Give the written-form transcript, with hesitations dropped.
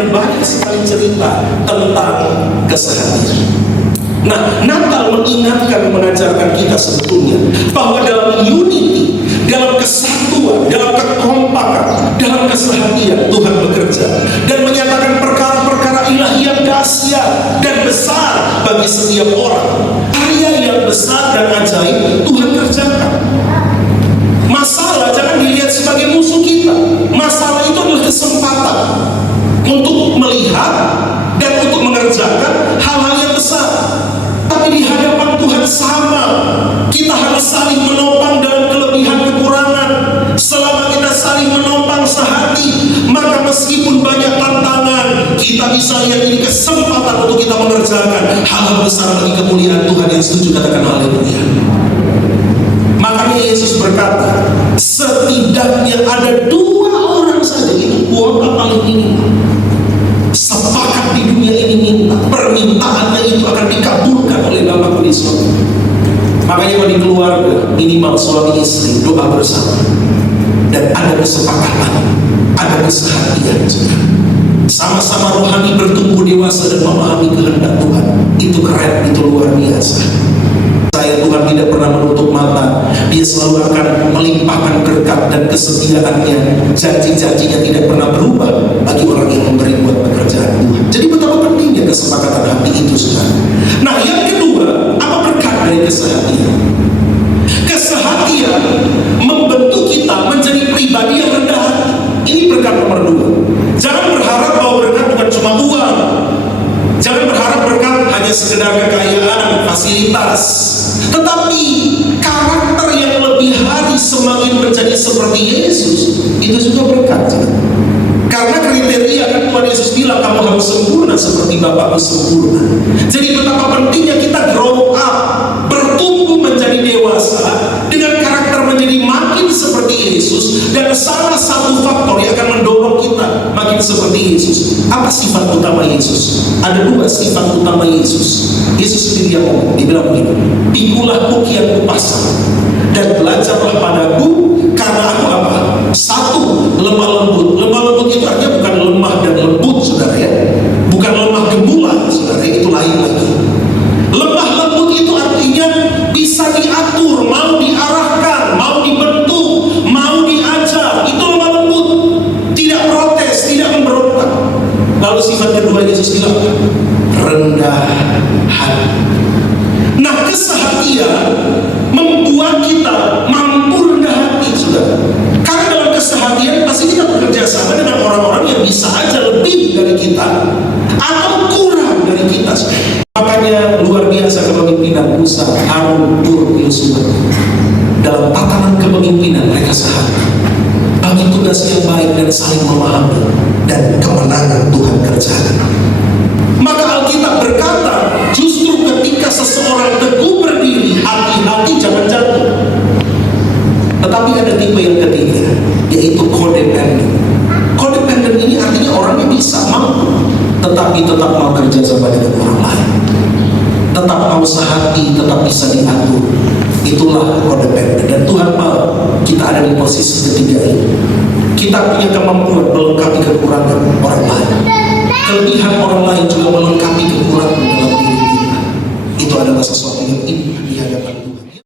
dengan banyak sekali cerita tentang keseharian. Nah, Natal mengingatkan, mengajarkan kita sebetulnya bahwa dalam unity, dalam kesatuan, dalam kekompakan, dalam keseharian Tuhan bekerja dan menyatakan perkara-perkara ilahi yang dahsyat dan besar bagi setiap orang. Karya yang besar dan ajaib Tuhan kerjakan. Masalah jangan dilihat sebagai musuh kita. Masalah itu adalah kesempatan untuk melihat dan untuk mengerjakan hal-hal yang besar. Tapi di hadapan Tuhan sama, kita harus saling menopang dalam kelebihan kekurangan. Selama kita saling menopang sehati, maka meskipun banyak tantangan, kita bisa lihat ini kesempatan untuk kita mengerjakan hal-hal besar bagi kemuliaan Tuhan. Yang setuju katakan haleluya. Makanya Yesus berkata, setidaknya ada 2 orang saja, itu kuota paling minimal, sepakat di dunia ini minta, permintaannya itu akan dikabulkan oleh Bapa di surga. Makanya kalau di keluarga minimal suami istri doa bersama dan ada kesepakatan, ada keseharian, sama-sama rohani bertumbuh dewasa dan memahami kehendak Tuhan. Itu keren, itu luar biasa. Tuhan tidak pernah menutup mata. Dia selalu akan melimpahkan berkat dan kesetiaannya. Janji-janjinya tidak pernah berubah bagi orang yang memberi buat pekerjaan Tuhan. Jadi betapa pentingnya kesepakatan hati itu, saudara. Nah, yang kedua, apa berkat dari keseharian? Keseharian membentuk kita menjadi pribadi yang rendah hati. Ini berkat nomor 2. Jangan berharap bahwa berkat bukan cuma uang. Jangan berharap berkat hanya sekedar kekayaan, fasilitas. Tetapi karakter yang lebih hari semakin menjadi seperti Yesus, itu juga berkat. Karena kriteria kan Tuhan Yesus bilang, kamu harus sempurna seperti Bapakmu sempurna. Jadi betapa pentingnya kita grow up, bertumbuh menjadi dewasa dengan karakter menjadi makin seperti Yesus. Dan salah satu faktor yang akan mendorong kita makin seperti Yesus. Apa sifat utama Yesus? Ada 2 sifat utama Yesus. Yesus sendiri yang ngomong, dia bilang begini, pikulah ukian kupasang dan belajarlah padaku, karena aku apa? 1, lemah lembut. Lemah lembut itu artinya bukan lemah dan lembut, saudara ya. Bukan lemah gemulai, saudara, itu lain lagi. Lemah lembut itu artinya bisa diatur, mau diarahkan, mau dibentuk, mau diajar. Itu lemah lembut. Tidak protes, tidak memberontak. Lalu sifat kedua Yesus bilang, rendah hati. Nah, keseharian membuat kita mampu rendah hati, saudara. Karena dalam keseharian pasti kita bekerja sama dengan orang-orang yang bisa aja lebih dari kita atau kurang dari kita, saudara. Makanya luar biasa kepemimpinan Musa, Harun, Hur, Yosua. Dalam tatanan kepemimpinan mereka sehati, bagi tugas yang baik dan saling memahami, dan kemenangan Tuhan kerjakan. Maka Alkitab berkata, justru ketika seseorang teguh berdiri, hati-hati jangan jatuh. Tetapi ada tipe yang ketiga, yaitu codependent. Codependent ini artinya orangnya bisa, mampu, tetapi tetap mau kerja sama dengan orang lain, tetap mau sehati, tetap bisa diatur. Itulah codependent. Dan Tuhan mau kita ada di posisi ketiga ini. Kita punya kemampuan melengkapi kekurangan orang lain. Kelebihan orang lain juga melengkapi kekurangan dalam diri kita. Itu adalah sesuatu